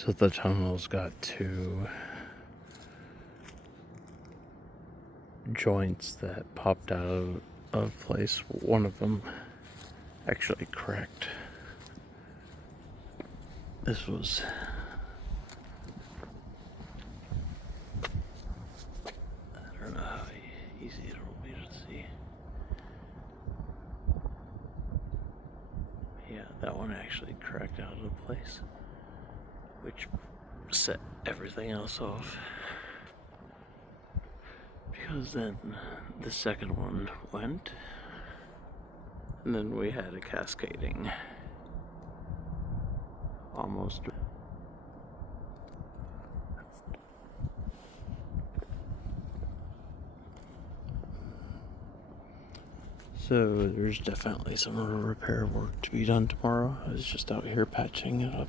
So the tunnel's got two joints that popped out of place. One of them actually cracked. This was I don't know how easy it will be to see. Yeah, that one actually cracked out of place, which set everything else off. Because then the second one went, and then we had a cascading almost. So there's definitely some repair work to be done tomorrow. I was just out here patching it up.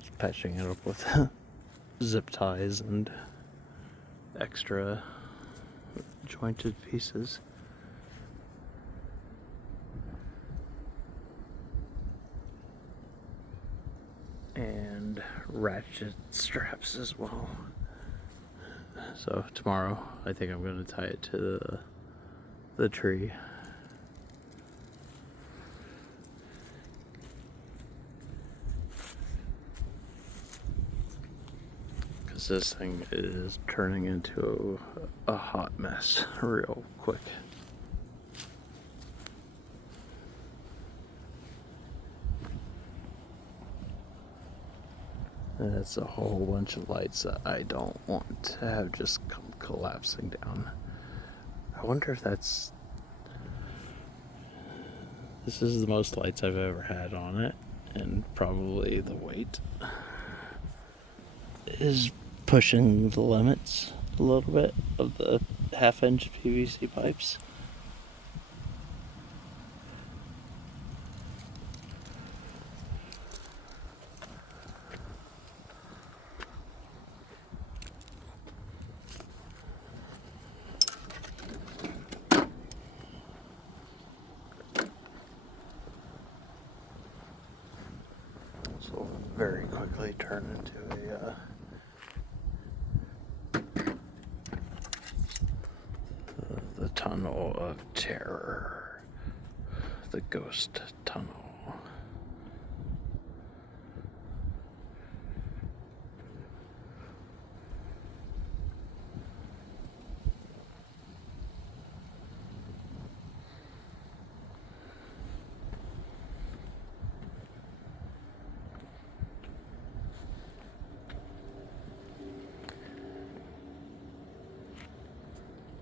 Just patching it up with zip ties and extra jointed pieces. And ratchet straps as well. So tomorrow I think I'm going to tie it to the tree. Because this thing is turning into a hot mess real quick. And it's a whole bunch of lights that I don't want to have just come collapsing down. I wonder if this is the most lights I've ever had on it, and probably the weight is pushing the limits a little bit of the half-inch PVC pipes. So very quickly turn into the tunnel of terror, the ghost tunnel.